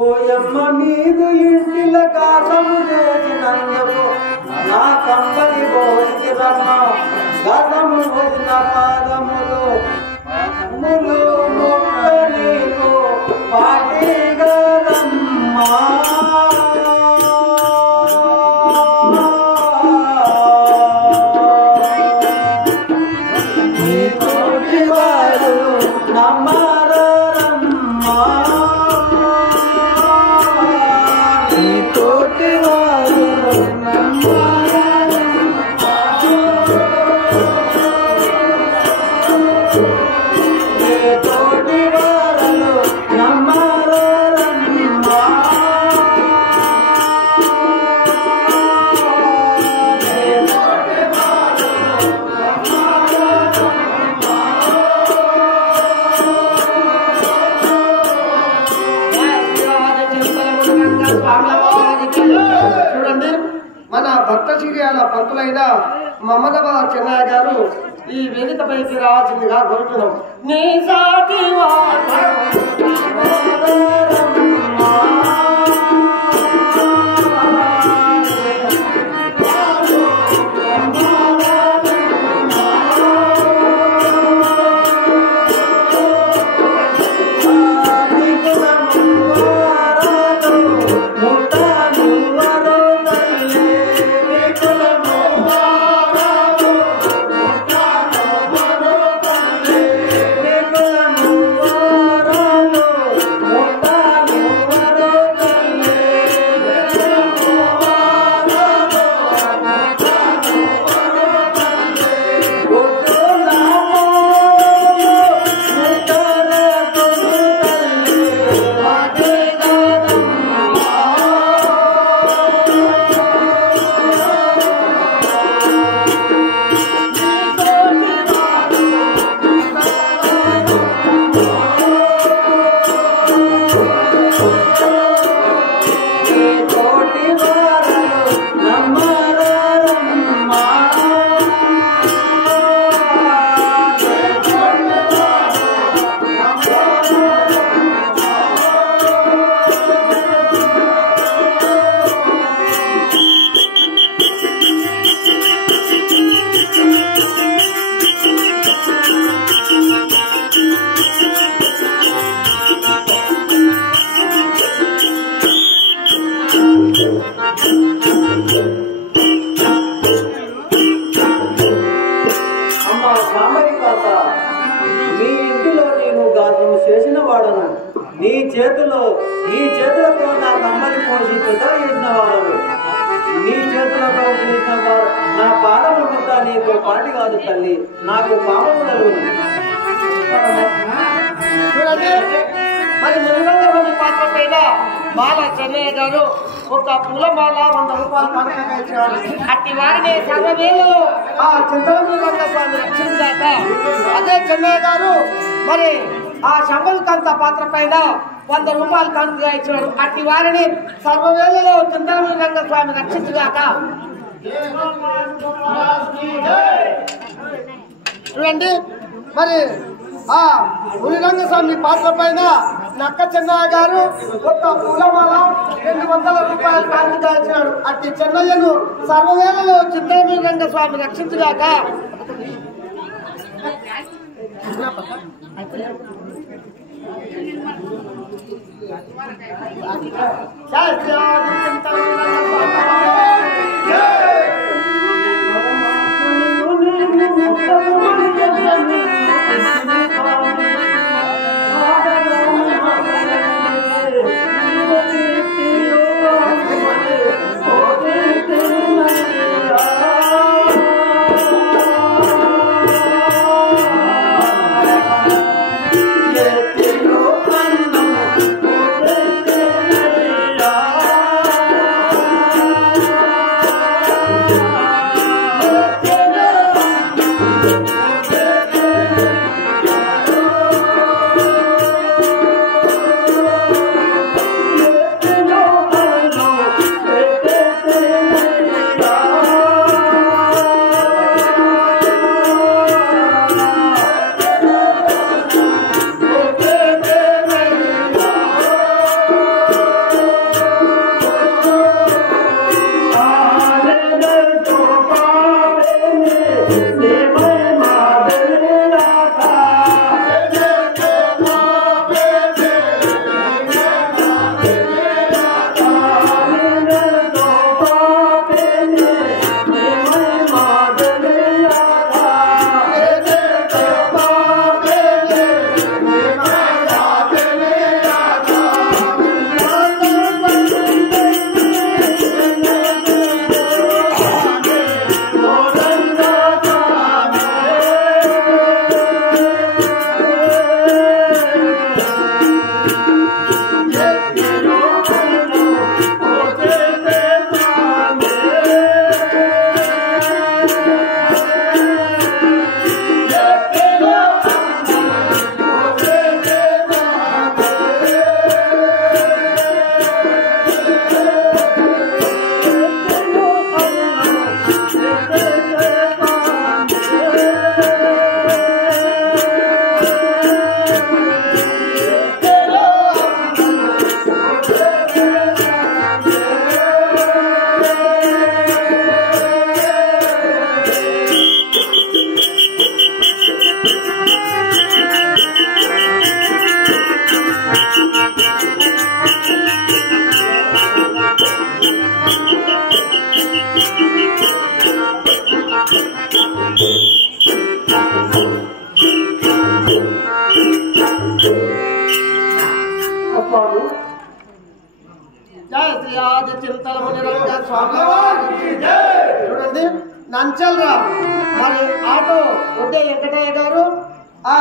ఓయమ్మ మీదు ఇంటిల కాసము చేసినందుకు నా కంబలి పోసి రమ్మ గతము వచ్చిన పాదములు ములు మొక్కలీకు పాటిగా రమ్మా చూడండి, మన భక్త సిరియాల పంతులైన మమ్మదబాద్ చెన్నయ్య గారు ఈ వేదికపైకి రావాల్సిందిగా కోరుతున్నాం. నీ సాటి నీ చేతులతో నా కమ్మని పోసి పెద్ద చేసిన వాడవు. నీ చేతులతో చేసిన నా పాదము ముద్ద నీకు పాటి కాదు తల్లి, నాకు పాపము కలుగును. మరి మునిగంగ పాత్ర పైన బాల చెన్నయ్య గారు ఒక పూలమాల 100 రూపాయలు కానుకగా ఇచ్చారు. అట్టి వారిని సర్వవేళలో ఆ చింతలమూలంగా స్వామి రక్షించాక అదే చెన్నయ్య గారు మరి ఆ శంభవికాంత పాత్ర పైన 100 రూపాయలు కానుకగా ఇచ్చినాడు. అట్టి వారిని సర్వవేళలో చింతలమూలంగా స్వామి రక్షించుగాక. చూడండి, మరి ఆ మునిరంగ స్వామి పాత్ర పైన నక్క చెన్నయ్య గారు ఒక పూలమాల 200 రూపాయలు కానుకగా ఇచ్చినాడు. అట్టి చెన్నయ్యను సర్వవేళలో చింతలమూలంగా స్వామి రక్షించుగాక. జయ శ్రీ ఆది చింతలము నిరంజన స్వామి వారికి చూడండి నంచల్రా మరి ఆటో ఒడ్డే వెంకటయ్య గారు ఆ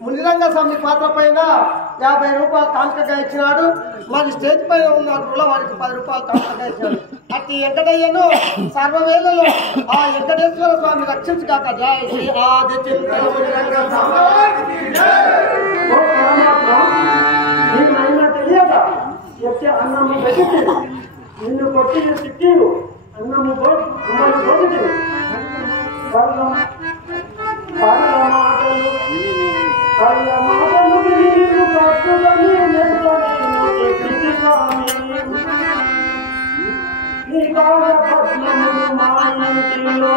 మునిరంగ స్వామి పాత్ర పైన 50 రూపాయలు కానుకగా ఇచ్చినాడు. మరి స్టేజ్ పైన ఉన్న వారికి 10 రూపాయలు కానుకగా ఇచ్చినాడు. అట్టి వెంకటయ్యను సర్వవేళలో ఆ వెంకటేశ్వర స్వామి రక్షించుగాక. జయ శ్రీ ఆది చింతలము నిరంజన స్వామి వారికి నీకు అయినా తెలియక ఎత్తే అన్నము పెట్టి నిన్ను కొట్టిన తిట్టిను అన్నము అమ్మను కొట్టి మాటలు నీకు కట్టుదని నీ బాధ పద్మము మా ఇంటిలో